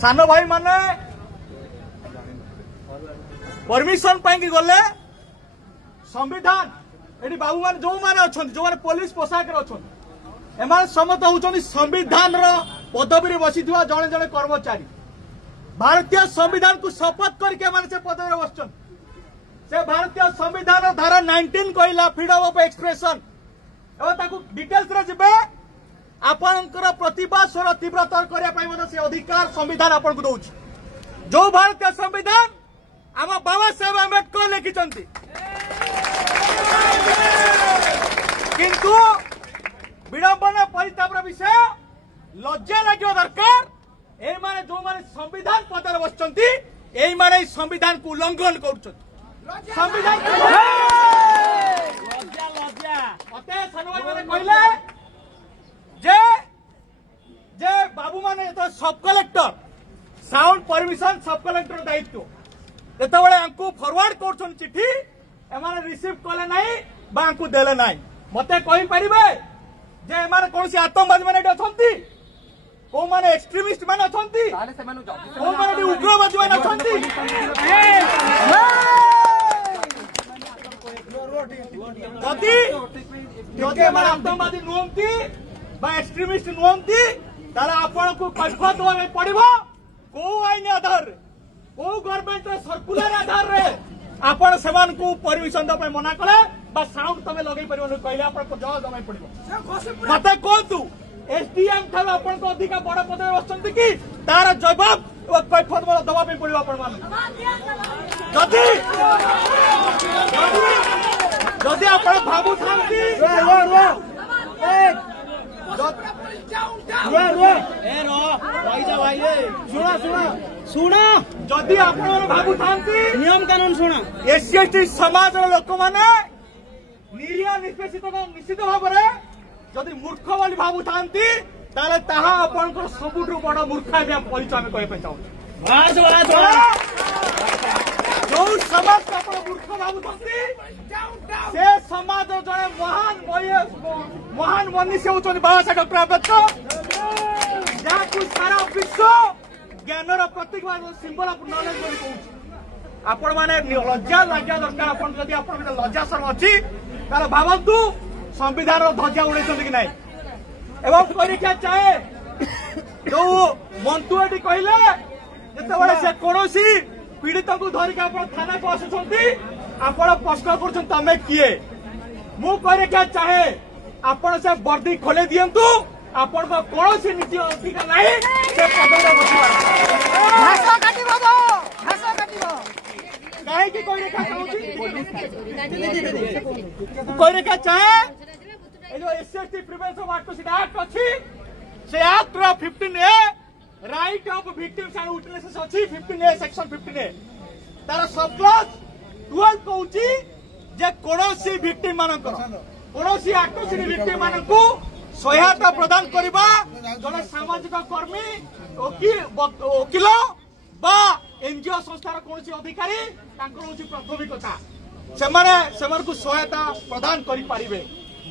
सान भाई माने परमिशन पाई गले संविधान ये बाबू मान जो मैंने अच्छा जो मैंने पुलिस पोशाक अच्छा एम समस्त होती संविधान पदवी बसी जड़े जड़े कर्मचारी भारतीय संविधान को शपथ करके से पदवी बस से भारतीय संविधान धारा 19 कहला फ्रीडम ऑफ एक्सप्रेशन एवं डिटेल्स रे जिबे आपनकर प्रतिवाद स्वर तीव्रतर करने से अधिकार संविधान आपन को दउछि जो भारतीय संविधान आम बाबा साहेब अम्बेडकर लिखिं किंतु विडंबना परितापर विषय लज्जा लगे दरकार ए माने जो माने संविधान पदर बसचंती एई माने संविधान को उल्लंघन कर संविधान लज्जा लज्जा अते सनवाई माने कहले जे जे बाबू माने तो सब कलेक्टर साउंड परमिशन सब कलेक्टर दायित्व जेतेबेले आंकु फॉरवर्ड करछन चिठी एमाने रिसीव कले नाही बा आंकु देले नाही मते कहि परिबे जे एमाने कोनसी आतंकवादी माने अछंती को माने एक्सट्रीमिस्ट माने अछंती को माने उग्रवादी माने अछंती जदि जदि माने आतंकवादी नुहंती बा एक्सट्रीमिस्ट नुहंती तारा आपण को कठोर होवे पड़िबो को आईन आधार को गवर्नमेंट सर्कुलर आधार रे आपण सेमान को परमिशन दे मना कले बा साउंड तमे लगै परिबो कहले आपण को जवाब दमै पड़िबो मते कोंतु एसडीएम थारो आपण को अधिका बड़ पदे बसचंती कि तार जवाब कैफत बड़ दबा पे पड़िबो आपण मान जदि आपण भाबु थांती जदि आप भावु था नियम कानून शुणा एससी एसटी समाज लोक मैंने निरीह निश्चित भाव में जदि मूर्ख बोली भावु था सबुठ बड़ मूर्खा परिचय आम कहना चाहूँ जो समाज को मूर्ख भावुं से समाज जड़े महान मनीषी होती बाबा साहेब डॉक्टर आंबेडकर जहाँ सारा विश्व ज्ञानर प्रतीक सिंबल ऑफ नॉलेज कहूँ आपण मैंने लज्जा लज्जा दरकार आप लज्जा शर्म अच्छी भावतु संविधान ध्वजा उड़े कि ना एवं परीक्षा चाहे जो मंतु ये कहले जिते से कौन पीड़ित को धरिक थाना को आसुंच आपण प्रश्न कर किए मु परीक्षा चाहे आपण से वर्दी खोले दिंतु आपण कौन नीति अधिकार ना से पदवी कहीं कोई रेखा चाहे जो एससी प्रिवेंशन एक्ट अच्छी से act 15A right of victims and witnesses अच्छी 15A सेक्शन 15A तार सब क्लॉज 12 कहूँ जे कौनसी विक्टिम मानकर कौनसी आक्रोशित विक्टिम मानकू सहायता प्रदान करबा जने सामाजिक कर्मी वकील बा एनजीओ संस्थार कौन अधिकारी प्राथमिकता से सहायता प्रदान करें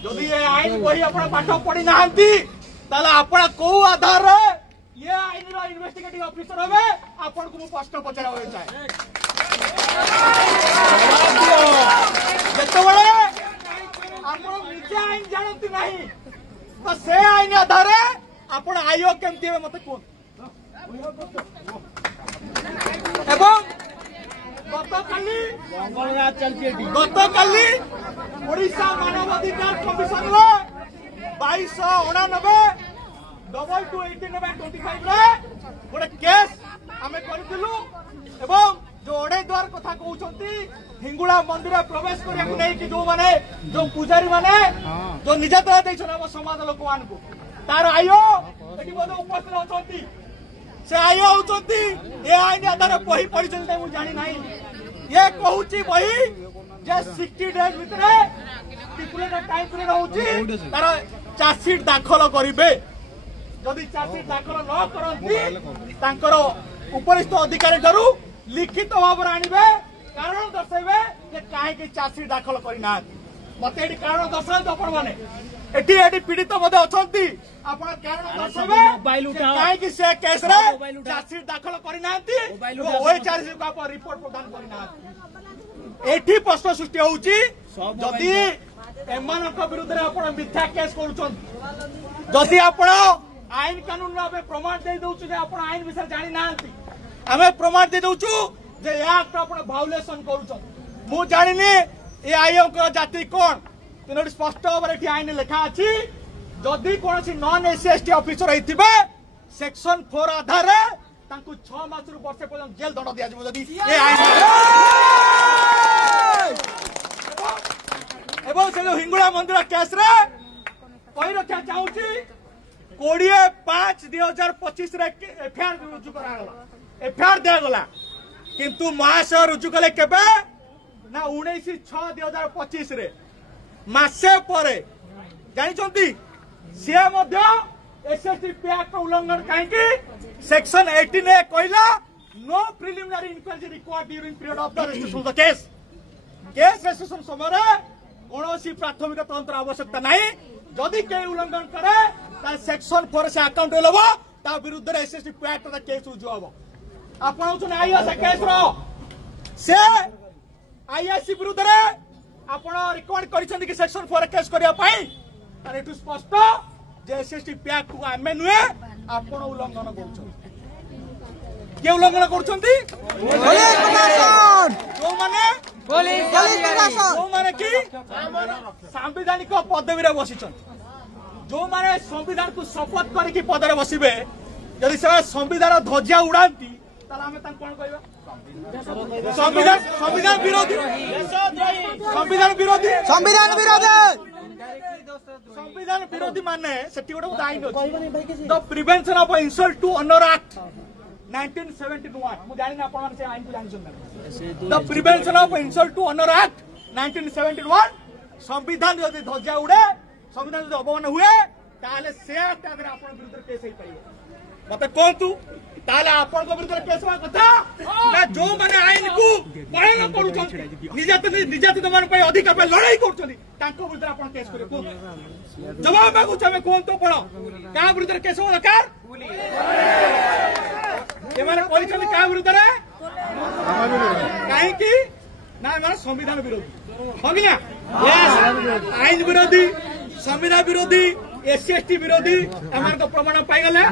जदि ये आईन बही आप पाठ पढ़ी ना आप कौ आधार ये आईन इन्वेस्टिगेटिव ऑफिसर हे आपन को प्रश्न पचरा चाहे जिते आप निजे आईन जानती ना तो से आईन आधार आप आयो केमती मत कह गतकाली ओडिशा मानवाधिकार कमिशन 2289/218/25 गोटे केस आम करूँ जो ओडे द्वार कथा कहते हिंगुड़ा मंदिर प्रवेश करने जो माने जो पूजारी माने जो निर्यातना देम समाज लोक मान तार आयो उपस्थित होती से आय होती ये आईन आधार बही पढ़ी मुझे जानी ना ये कहूँ बही जे 60 डेज भितर टाइम पीरियड होची तार चार्जसीट दाखल करेंगे जदि चार्जसीट दाखल न करती उपरिस्थ अधिकारी ठारू लिखित भाव आणवे कारण दर्शाइबे जे कहीं चार्जसीट दाखल करना मत कारण दर्शाते आपण मैंने एटी एटी पीड़ित मध्य अछंती आपण कारण दर्शावे काहे से केस रे चार्जशीट दाखल करि नांती ओए चार्जशीट का रिपोर्ट प्रदान करि नांती एठी प्रश्न सृष्टि होउची जदी एमानक विरुद्ध रे आपण मिथ्या केस करूछन जदी आपण आईन कानून रे प्रमाण दे दउछु जे आपण आईन विषय जानि नांती हमें प्रमाण दे दउछु जे एक्ट आपण वायोलेशन करूछन मु जानिनी ए आईएम को जाति कोन तीनोटी स्पष्ट भाव में आईन लिखा अच्छी जदि कौन नॉन एससी ऑफिसर होते सेक्शन 4 आधार 6 मास रु वर्ष पर्यंत जेल दंड दिया से हिंगुड़ा मंदिर केस रे कही रखा चाहूँगी 20/5/2025 एफआईआर रुजु करागला एफआईआर दिगला किंतु महाशय रुजु कले केबे ना 19/6/2025 रे मासे परे जानी सी एसएसटी एक्ट उल्लंघन कहीं सेक्शन 18 कहला no preliminary inquiry required during period of the registration of the case registration समय कौन प्राथमिक तंत्र आवश्यकता नहीं जदि कहीं उल्लंघन करे सेक्शन 4 से अकाउंट लब ता विरुद्ध एसएसटी एक्ट केस रुजु हम आप आईएस केस से आईएससी विरुद्ध आपण रिकमेंड करिसेंती कि सेक्शन 4 केस करिया पई तारे एटु स्पष्ट जे एसएसटी पैक को आमे नुए आपण उल्लंघन करूछन के उल्लंघन करूछंती पुलिस प्रशासन पुलिस प्रशासन माने कि संवैधानिक पदवी रे बसिछन जो माने संविधान को शपथ करिकि पद रे बसिबे यदि से संविधान ध्वजा उड़ांती ताला हमें तन कोन कहबा संविधान विरोधी माने सेठी गोटे आईन the prevention of insult to honour act 1971 मु जानि आपण से आईन को जानि सुन the prevention of insult to honour act 1971 संविधान यदि ध्वजा उड़े संविधान यदि अवमान हुए ताले से एक्ट अगर आपण विरुद्ध केस हे पाइबो मते कोंतु ताले आपण को विरुद्ध केस हुआ कथा ना जो माने आईन को पालन करूछन निजात मन पे अधिकार पे लड़ाई करूछन तांको विरुद्ध आपण केस करे को जवाब मागु छमे कोंतो पण का विरुद्ध केस हो दरकार ए माने करिछन का विरुद्ध रे काहे की ना माने संविधान विरोधी हो गया यस आईन विरोधी संविधान विरोधी एससी विरोधी एमान को प्रमाण पाई गले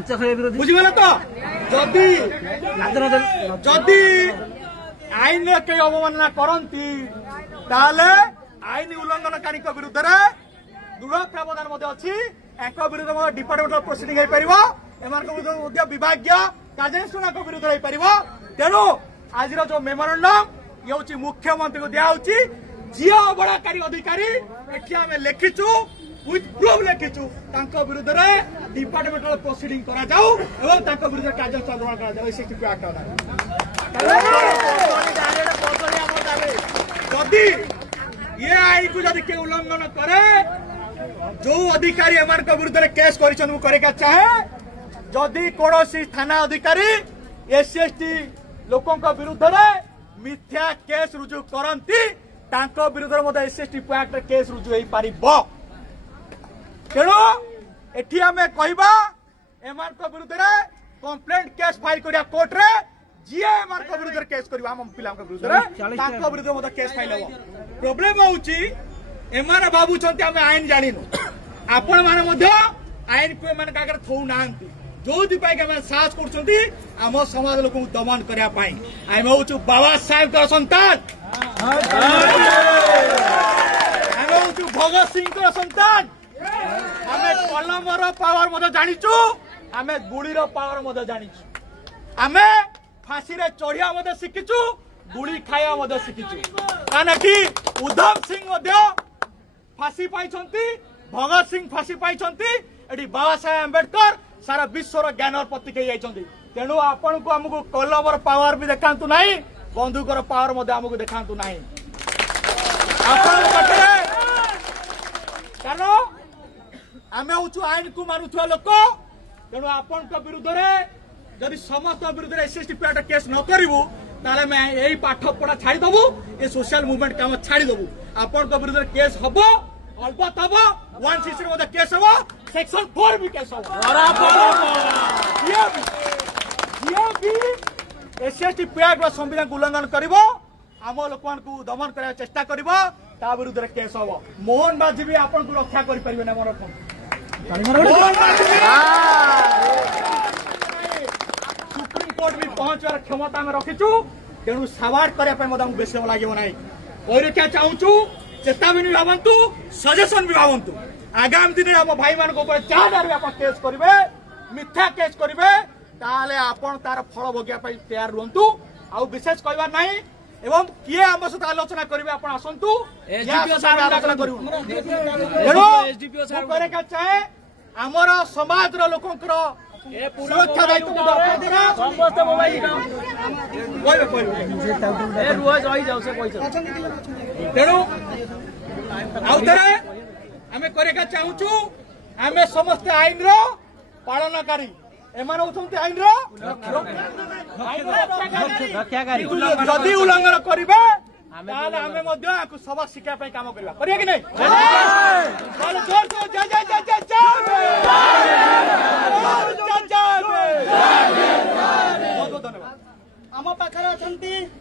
बुझिगला तो जदि आईन के अवमानना करंती ताले आईन उल्लंघनकारी विरुद्ध रे दृढ़ प्रावधान मध्य अछि एक विरुद्ध डिपार्टमेंटल प्रोसीडिंग हे परिबो एमान को विरुद्ध विभागीय कार्यानुष्ठान को विरुद्ध हे परिबो तेनु आज जो मेमोरेंडम ये होची मुख्यमंत्री को दिया होची जिया अबड़ाकारी अधिकारी एठी हमें लिखिचु विथ प्रूफ लिखिचु तांको विरुद्ध रे डिपार्टमेंटल प्रोसीडिंग करा जाऊ एवं तांको विरुद्ध कार्यानुष्ठान ग्रहण करा जाऊ एसएसटी एक्ट जदि ये आईन को जदि के उल्लंघन करे जो अधिकारी एमान को विरुद्ध रे केस करिछन मु करे का चाहे जदि कोनोसी थाना अधिकारी एसएसटी लोकों का विरुद्ध रे मिथ्या केस रुजु करंती तांको विरुद्ध रे एसएसटी एक्ट केस रुजु हेई पारिबो तेणु एठी हमें कहबा एमान को विरुद्ध रे कंप्लेंट केस फाइल करिया कोर्ट रे जिए एमान को विरुद्ध रे केस करबा हम पिला को विरुद्ध रे तांको विरुद्ध मत केस फाइल हो प्रॉब्लम होउची एमान बाबू छंती हम आईन जानिनु आपण माने मध्य आईन को एमान कागर थौ नांती जोथि पाई के साहस करछंती हम समाज लोक दमन करिया पाई हम होउछु बाबा साहेब का संतान हम होउछु भगत सिंह का संतान हमें कलमर पावर मत जानिचु हमें गुड़ीर पावर मत जानिचु हमें फांसी रे चढ़िया मत शिखिचु गुड़ी खाया मत शिखिचु काना कि उधम सिंह मध्य फांसी पाइछंती भगत सिंह फांसी पाइछंती एडी बाबा साहेब अम्बेडकर सारा विश्वर ज्ञान प्रतीक हो जाइछंती तेणु आपण को हमको कलमर पावर भी देखांतु नहीं बंदूकर पावर मत हमको देखांतु नहीं आपण पटे कारण आमे होछु आईन को मानुथुआ लोक तेणु आपण विरुद्ध रे जदि समस्त विरुद्ध एसएसटी पैट केस न करिवु ताले मैं यही पाठ पढ़ा छाड़ी दबु ये सोशल मूवमेंट काम छाड़ी दबु आपण विरुद्ध केस हबो अलबत्त हम 160 केस हम सेक्शन 4 भी केस हम एससी पैक्ट संविधान उल्लंघन कर आम लोक दमन करने चेष्टा कर विरुद्ध केस हम मोहन बाजी भी आपन को रक्षा करें मन सुप्रीम कोर्ट भी पहुंचार क्षमता आम रखीचु तेणु सवार करने बेस समय लगे ना कही रखा चाहूँ चेतावनी भी भावतु सजेसन भी भावतु आगामी दिन आम भाई मान जहाँ आप केस करेंगे मिथ्या केस करेंगे ताले आपण तार फल भोगिया तैयार रुहतु आउ विशेष कहबार नहीं एवं किए आम सहित आलोचना करेंगे आप आसतु चाहे आमर समाज लोक सुरक्षा दायित्व तेणु आम करने चाहूँ आम समस्त आईन पालनकारी जदि उल्लंघन करेंगे सबक शिक्षा काम करिया कि नहीं।